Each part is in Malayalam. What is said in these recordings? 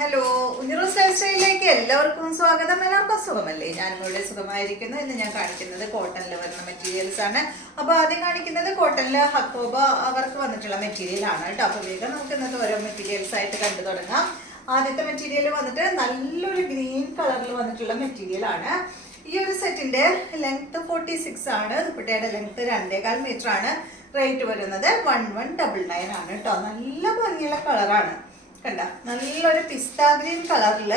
ഹലോ, ഉഞ്ഞിറോസ് ലൈഫ് സ്റ്റൈലിലേക്ക് എല്ലാവർക്കും സ്വാഗതം. എല്ലാവർക്കും സുഖമല്ലേ? ഞാനും ഇവിടെ സുഖമായിരിക്കുന്നു. ഇന്ന് ഞാൻ കാണിക്കുന്നത് കോട്ടണിൽ വരുന്ന മെറ്റീരിയൽസ് ആണ്. അപ്പോൾ ആദ്യം കാണിക്കുന്നത് കോട്ടണിൽ ഹക്കോബ അവർക്ക് വന്നിട്ടുള്ള മെറ്റീരിയൽ ആണ് കേട്ടോ. അപ്പോൾ വേഗം നമുക്ക് ഇന്നത്തെ ഓരോ മെറ്റീരിയൽസ് ആയിട്ട് കണ്ടു തുടങ്ങാം. ആദ്യത്തെ മെറ്റീരിയൽ വന്നിട്ട് നല്ലൊരു ഗ്രീൻ കളറിൽ വന്നിട്ടുള്ള മെറ്റീരിയൽ ആണ്. ഈ ഒരു സെറ്റിന്റെ ലെങ്ത് 46 ആണ്. ദുപ്പട്ടയുടെ ലെങ്ത് 2.25 മീറ്റർ ആണ്. റേറ്റ് വരുന്നത് 1199 ആണ് കേട്ടോ. നല്ല ഭംഗിയുള്ള കളറാണ്. കണ്ട, നല്ലൊരു പിസ്ത ഗ്രീൻ കളറിൽ,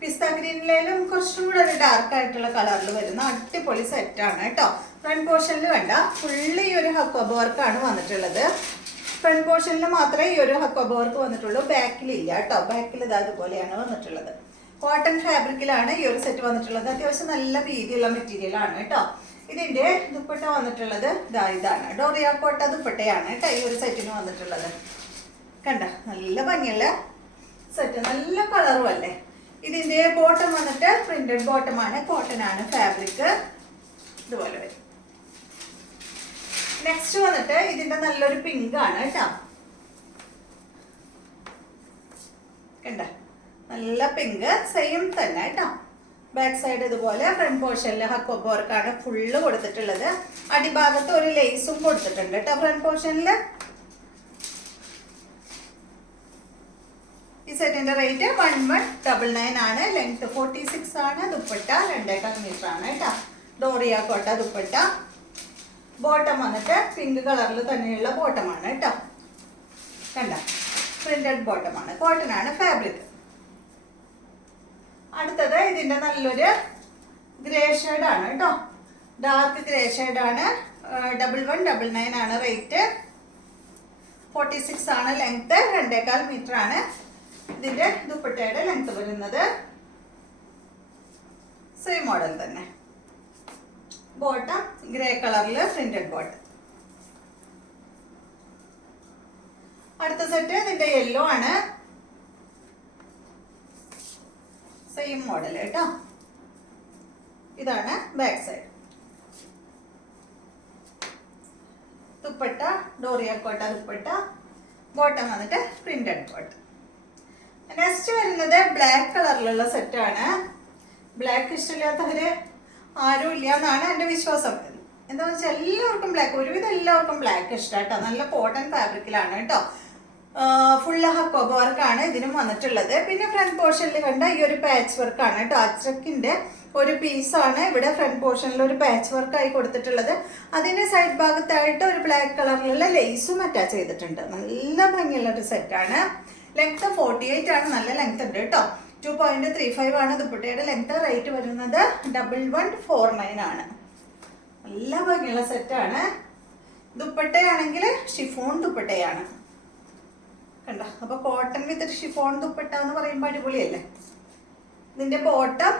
പിസ്ത ഗ്രീനിലും കുറച്ചും കൂടെ ഒരു ഡാർക്ക് ആയിട്ടുള്ള കളറിൽ വരുന്ന അടിപൊളി സെറ്റാണ് കേട്ടോ. ഫ്രണ്ട് പോർഷനിൽ വേണ്ട ഫുള്ള് ഈ ഒരു ഹക്കോബ വർക്കാണ് വന്നിട്ടുള്ളത്. ഫ്രണ്ട് പോർഷനിൽ മാത്രമേ ഈ ഒരു ഹക്കോബ വർക്ക് വന്നിട്ടുള്ളൂ, ബാക്കിലില്ല കേട്ടോ. ബാക്കിൽ ഇത് അതുപോലെയാണ് വന്നിട്ടുള്ളത്. കോട്ടൺ ഫാബ്രിക്കിലാണ് ഈ ഒരു സെറ്റ് വന്നിട്ടുള്ളത്. അത്യാവശ്യം നല്ല വീതിയുള്ള മെറ്റീരിയൽ ആണ് കേട്ടോ. ഇതിന്റെ ദുപ്പട്ട വന്നിട്ടുള്ളത് ഇതാണ്, ഡോറിയ കോട്ട ദുപ്പട്ടയാണ് കേട്ടോ ഈ ഒരു സെറ്റിന് വന്നിട്ടുള്ളത്. കണ്ട, നല്ല ഭംഗിയുള്ള സെറ്റ്, നല്ല കളറും അല്ലേ. ഇതിന്റെ ബോട്ടം വന്നിട്ട് പ്രിന്റഡ് ബോട്ടം ആണ്, കോട്ടൺ ആണ് ഫാബ്രിക്. ഇതുപോലെ വരും. നെക്സ്റ്റ് വന്നിട്ട് ഇതിന്റെ നല്ലൊരു പിങ്ക് ആണ് കേട്ടോ. കണ്ട, നല്ല പിങ്ക്, സെയിം തന്നെ കേട്ടോ. ബാക്ക് സൈഡ് ഇതുപോലെ, ഫ്രണ്ട് പോർഷനിൽ ഹക്കോബ വർക്കാണ് ഫുള്ള് കൊടുത്തിട്ടുള്ളത്. അടിഭാഗത്ത് ഒരു ലേസും കൊടുത്തിട്ടുണ്ട് കേട്ടോ ഫ്രണ്ട് പോർഷനിൽ. ഈ സെറ്റിന്റെ റേറ്റ് 1199 ആണ്. ലെങ്ത് 46 ആണ്. ദുപ്പട്ട 2.25 മീറ്റർ ആണ് കേട്ടോ. ഡോറിയ കോട്ട ദുപ്പട്ട. ബോട്ടം വന്നിട്ട് പിങ്ക് കളറിൽ തന്നെയുള്ള ബോട്ടമാണ് കേട്ടോ. കണ്ട, പ്രിന്റഡ് ബോട്ടമാണ്, കോട്ടൺ ആണ് ഫാബ്രിക്. അടുത്തത് ഇതിന്റെ നല്ലൊരു ഗ്രേ ഷെയ്ഡ് ആണ് കേട്ടോ. ഡാർക്ക് ഗ്രേ ഷെയ്ഡ് ആണ്. 1199 ആണ് റേറ്റ്. 46 ആണ് ലെങ്ത്. 2.25 മീറ്റർ ആണ്. ഇതിന്റെ ദുപ്പട്ടയുടെ ലെങ്ത് വരുന്നത് സെയിം മോഡൽ തന്നെ. ബോട്ടം ഗ്രേ കളറിൽ പ്രിന്റഡ് ബോട്ടം. അടുത്ത സെറ്റ് ഇതിന്റെ യെല്ലോ ആണ്. സെയിം മോഡൽ കേട്ടോ. ഇതാണ് ബാക്ക് സൈഡ്. ദുപ്പട്ട ഡോറിയ കോട്ട ദുപ്പട്ട. ബോട്ടം വന്നിട്ട് പ്രിന്റഡ് ബോട്ടം. നെക്സ്റ്റ് വരുന്നത് ബ്ലാക്ക് കളറിലുള്ള സെറ്റാണ്. ബ്ലാക്ക് ഇഷ്ടമില്ലാത്തവര് ആരും ഇല്ല എന്നാണ് എൻ്റെ വിശ്വാസം. എന്താണെന്ന് വെച്ചാൽ എല്ലാവർക്കും ബ്ലാക്ക്, ഒരുവിധം എല്ലാവർക്കും ബ്ലാക്ക് ഇഷ്ടം കേട്ടോ. നല്ല കോട്ടൺ ഫാബ്രിക്കിലാണ് കേട്ടോ. ഫുള്ള് ഹക്കോബ വർക്കാണ് ഇതിനും വന്നിട്ടുള്ളത്. പിന്നെ ഫ്രണ്ട് പോർഷനിൽ കണ്ട ഈ ഒരു പാച്ച് വർക്കാണ് കേട്ടോ. അച്ചക്കിന്റെ ഒരു പീസാണ് ഇവിടെ ഫ്രണ്ട് പോർഷനിൽ ഒരു പാച്ച് വർക്കായി കൊടുത്തിട്ടുള്ളത്. അതിന്റെ സൈഡ് ഭാഗത്തായിട്ട് ഒരു ബ്ലാക്ക് കളറിലുള്ള ലേസും അറ്റാച്ച് ചെയ്തിട്ടുണ്ട്. നല്ല ഭംഗിയുള്ള ഒരു സെറ്റാണ്. ലെങ്ത് 48 ആണ്. നല്ല ലെങ്ത് ഉണ്ട് കേട്ടോ. 2.35 ആണ് ദുപ്പട്ടയുടെ ലെങ്ത്. റേറ്റ് വരുന്നത് 1149 ആണ്. നല്ല ഭംഗിയുള്ള സെറ്റാണ്. ദുപ്പട്ടയാണെങ്കിൽ ഷിഫോൺ ദുപ്പട്ടയാണ്. കണ്ട, അപ്പൊ കോട്ടൺ വിത്ത് ഷിഫോൺ ദുപ്പട്ട എന്ന് പറയുമ്പോൾ അടിപൊളിയല്ലേ. ഇതിന്റെ ബോട്ടം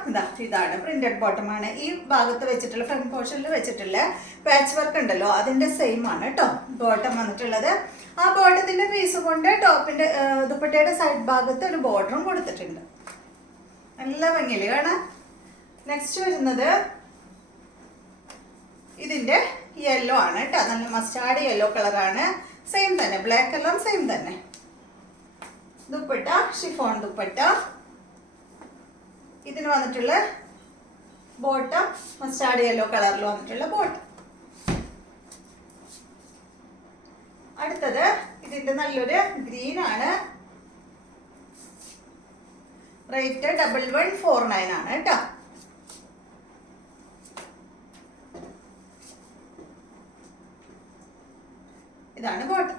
ഇതാണ്, പ്രിന്റഡ് ബോട്ടം ആണ്. ഈ ഭാഗത്ത് വെച്ചിട്ടുള്ള ഫ്രണ്ട് പോർഷനിൽ വെച്ചിട്ടുള്ള പാച്ച് വർക്ക് ഉണ്ടല്ലോ, അതിന്റെ സെയിം ആണ് കേട്ടോ ബോട്ടം വന്നിട്ടുള്ളത്. ആ ബോട്ടത്തിന്റെ പീസ് കൊണ്ട് ടോപ്പിന്റെ ദുപ്പട്ടയുടെ സൈഡ് ഭാഗത്ത് ഒരു ബോർഡറും കൊടുത്തിട്ടുണ്ട്. നല്ല ഭംഗിയില് കാണാം. നെക്സ്റ്റ് വരുന്നത് ഇതിന്റെ യെല്ലോ ആണ് കേട്ടോ. നല്ല മസ്റ്റാർഡ് യെല്ലോ കളറാണ്. സെയിം തന്നെ, ബ്ലാക്ക് കളറും സെയിം തന്നെ. ദുപ്പട്ട ഷിഫോൺ ദുപ്പട്ട. ഇതിന് വന്നിട്ടുള്ള ബോട്ടം മസ്റ്റാർഡ് യെല്ലോ കളറിൽ വന്നിട്ടുള്ള ബോട്ടം. അടുത്തത് ഇതിന്റെ നല്ലൊരു ഗ്രീൻ ആണ്. റേറ്റ് 1149 ആണ് കേട്ടോ. ഇതാണ് ബോട്ടം.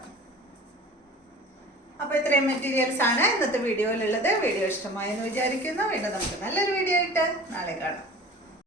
അപ്പൊ ഇത്രയും മെറ്റീരിയൽസ് ആണ് ഇന്നത്തെ വീഡിയോയിലുള്ളത്. വീഡിയോ ഇഷ്ടമായെന്ന് വിചാരിക്കുന്നു. വീണ്ടും നമുക്ക് നല്ലൊരു വീഡിയോ ആയിട്ട് നാളെ കാണാം.